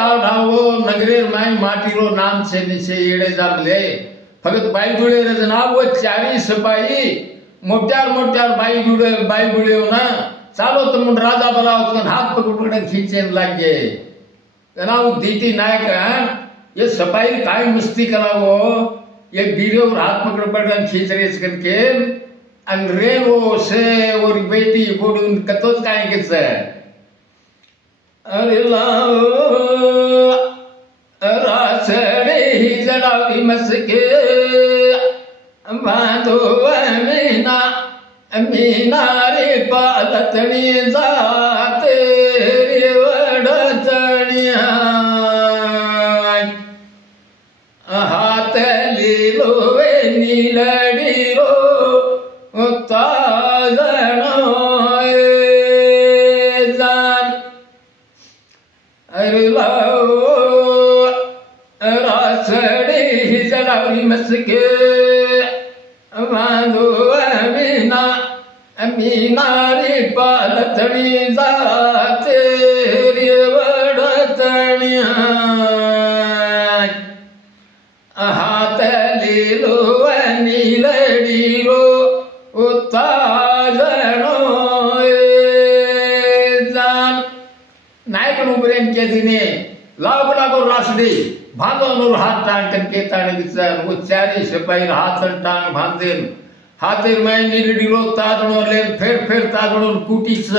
आढावो नगरेर माई माटीरो नाम से निशे येडे जामले फक्त बाई गुळे रजनाव व चारी सपाई मोट्यार बाई गुळे ना चालो तो मुंड राजा बलावत हाथ पकड़ खींचेन लागे तनाव दीटी नायक ये सपाई काय मस्ती करावो ये बीरे और हाथ पकड़ खींच रेस करके अंग्रे वो से और बेटी बोडून कतोच काय किस अरे लाओ रासड़े ही जड़ावी मस्के बांधो मीना रे पालतनी जाते रे वड़तनिया हाथ लीलो वे नीलड़ी रो ताजनो जान अरे लाओ रासड़ी जड़ावी मस्के बांधो मीना रे पालतनी जाते रे वड़तनिया हाथ लीलो नीलड़ी रो ताजनो जान नायक प्रेम के दिने लाभ लागो रासड़ी बांधो हाथ टांग करके ताने वो चारी सिपाही हाथ टांग बांधेन हाथेर में नीलडीरो तादणो ले फेर तादणो कुटीस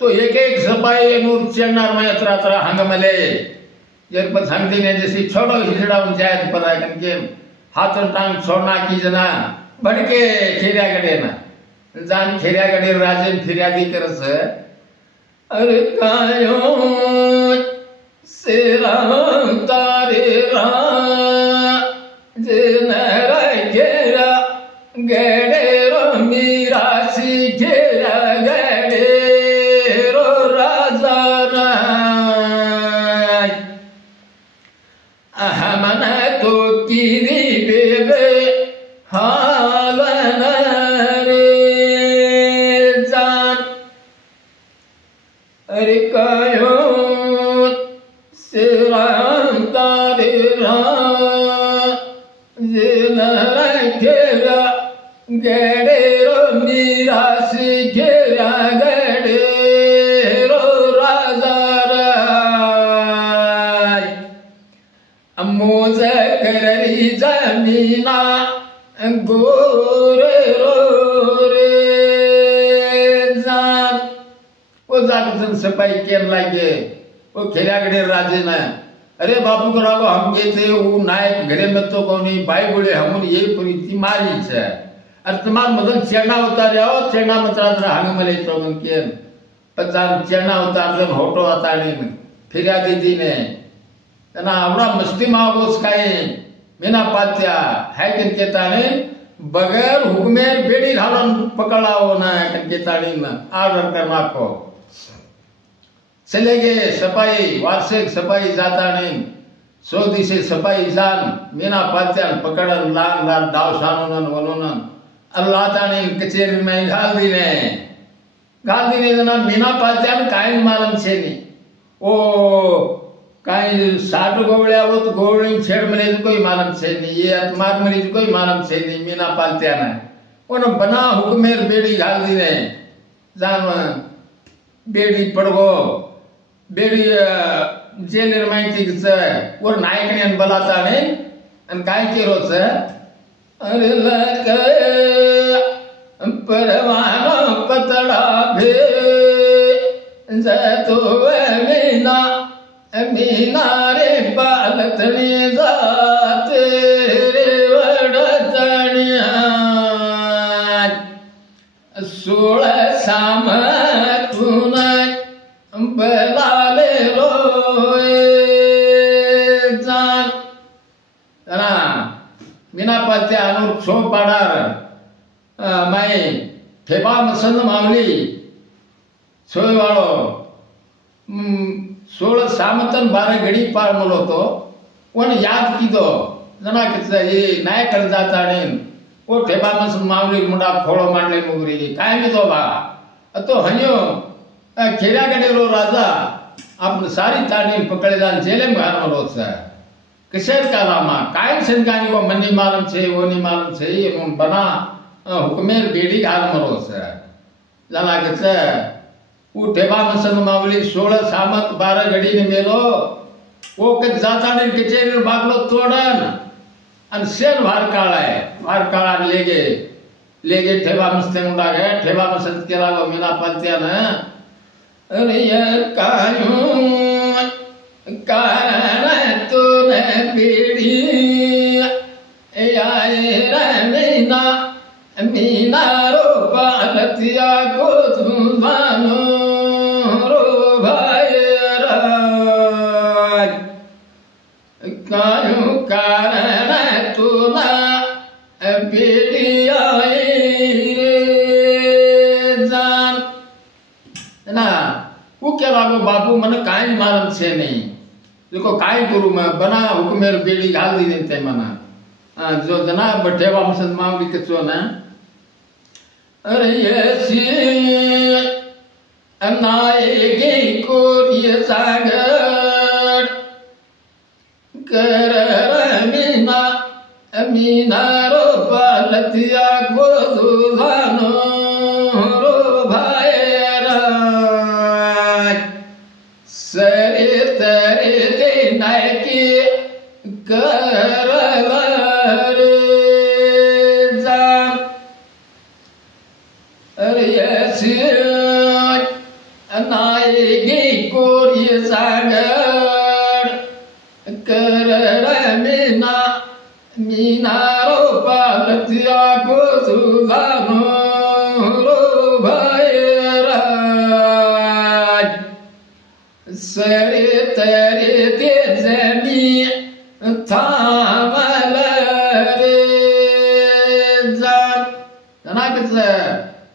तो एक सपाई नूर चेन्नार में अतरा हंगमले जर पर संगति ने जैसे छोड़ो हिजड़ा उन जाए पर के हाथ टांग छोड़ना की जना बढ़के खेरिया गडे ना जान खेरिया गडे राजन फिर्यादी करस अरे कायो सेरा तारे रा जे न घेरा गडे रो मीरा सी घेरा गडे रो राजा हमन तो कीरी बेबे हालन रे जान अरे कायो सेराम तारे रा घेरा गडे रो मीरा सी घेरा गडे रो राजा मोज कररी जमीना गोरे रो रे जान वो जान सपाई केर लागे वो खेल्यागडे राजे ना अरे बापू करावो हम के थे वो नायक घरे में तो कोनी बाई बोले हम ये प्रीति मारी छे अरे तुम्हार मदन चेना उतार जाओ चेना मचात हंग मले तो के पचान चेना उतार होटो अताणी फिर्या दीदी ने तना आवड़ा मस्ती मागोस काय मीना पात्या है के ताने बगैर हुकमेर बेड़ी घालन पकड़ाओ ना के ताणी ना आर्डर कर माको चले गए सपाई वार्षिक सपाई जाता नहीं 100 दिसे सपाई जान मीना पात्यान पकड़न लान लान दाव सानोनन वनोनन अल्लाह ताने कचेरी में घाल दीने जना मीना पात्यान कायन मालम छे नी ओ काई 60 गोवळ्या होत गोवळी छेड मने कोई मालम छे नी ये आत्मार मने कोई मालम छे नी मीना पात्याना कोन बना हुकमेर बेड़ी घाल दीने जान बेड़ी पड़गो बेड़ी जेलर माहिती और नायकने बलाता ने अन काय केरो छ अरे लक परवानो पतड़ा भे जतो मीना मीना रे पालतनी जाते रे वड़तनिया 16 साम तुना बलाले रोए जान तना मीना पात्या अनुर छो पाडार माई ठेबा मसंद मामली सोय वाळो 16 सामतन 12 घडी पार मोलो तो कोण याद कीधो जना के ये नायक जाता ने ओ ठेबा मसंद मामली मुंडा खोळो मांडले मुगरी काय मी तो बा तो हन्यो खेड्या गडेलो राजा आपण सारी ताणी पकड़े जान जेले में घाल मरो से किशोर का लामा काय संगानी वो मनी मालूम छे वो नहीं मालूम छे ये उन बना हुक्मेर बेड़ी घाल मरो से जना के से वो ठेवा मसन मावली 16 सामत 12 घड़ी ने मेलो वो के जाता ने कचेरी बागलो तोड़न अन शेर भार काला लेगे ठेवा मस्ते मुंडा गए ठेवा मसत के लागो मीना पात्या ने अरे ये कारण तूने पीड़ी आए रे मीना रो पालतिया को तुमानो रो भाई राज कायू कारण तूना पीड़ी आए रे जान ना वो क्या लागो बापू मन काय मालूम छे नहीं देखो काय करू मैं बना हुक्मेर बेड़ी घाल दी देते मना जो जना बठेवा मसद मावली के चो ना अरे ये नायगे को ये सागर कर मीना रो पालतिया को सुधानो रो भाई सरे तरे दे नायकी कर जान अरे ऐसे नायकी को ये सागर कर मीना रो पालतिया को सुधानो रो भाई राज सरे तरे ते जमी थामल रे जान जना के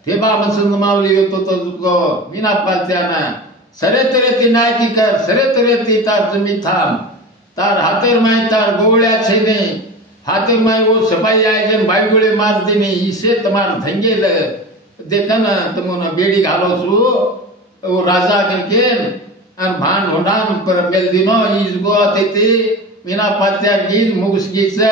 ठेबा मसंद मावली होतो तो मीना पात्याना सरे तरे ती नायकी कर सरे तरे ती तार जमी थाम तार हाथेर माय तार गोवळ्या छे नहीं हाथेर माय वो सपाई आए जन भाई गोळे मार दी नहीं इसे तमार धंगे देखन तमोना बेड़ी घालो छु वो राजा के अन भान होडान पर मेल दिनो इज गो आते मीना पात्या गीत मुगस गीत से